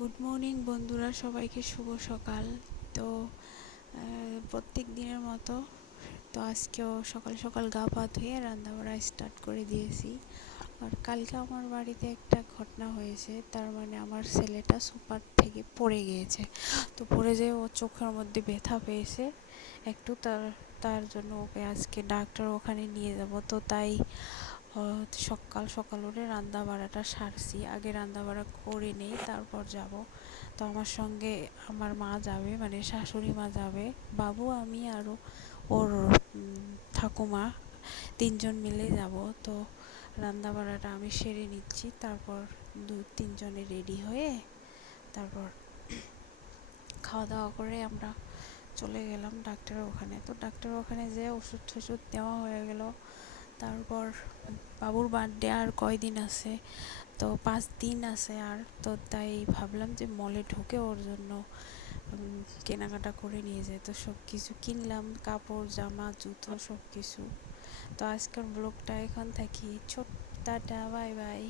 Good morning বন্ধুরা, সবাইকে শুভ সকাল। তো প্রত্যেক দিনের মতো তো আজকেও সকাল সকাল গা পা ধুয়ে রান্নাবাড়া স্টার্ট করে দিয়েছি। আর কালকে আমার বাড়িতে একটা ঘটনা হয়েছে, তার মানে আমার ছেলেটা সুপার থেকে পড়ে গিয়েছে। তো পড়ে যেয়ে ও চোখের মধ্যে ব্যথা পেয়েছে একটু, তার তার জন্য ওকে আজকে ডাক্তার ওখানে নিয়ে যাব। তো তাই সকাল সকাল উঠে রান্না বাড়াটা সারছি, আগে রান্না বাড়া করে নেই তারপর যাব। তো আমার সঙ্গে আমার মা যাবে, মানে শাশুড়ি মা যাবে, বাবু, আমি আরও ওর ঠাকুমা, তিনজন মিলে যাব। তো রান্না বাড়াটা আমি সেরে নিচ্ছি, তারপর তিনজনে রেডি হয়ে তারপর খাওয়া দাওয়া করে আমরা চলে গেলাম ডাক্তারের ওখানে। তো ডাক্তারের ওখানে যেয়ে ওষুধ টষুধ দেওয়া হয়ে গেল। তারপর বাবুর বার্থডে আর কয়দিন আছে, তো 5 দিন আছে আর। তো তাই ভাবলাম যে মলে ঢুকে ওর জন্য কেনাকাটা করে নিয়ে যায়। তো সব কিছু কিনলাম, কাপড় জামা জুতো সব কিছু। তো আজকের ব্লগটা এখন থাকি ছোট্ট, টাটা, বাই বাই।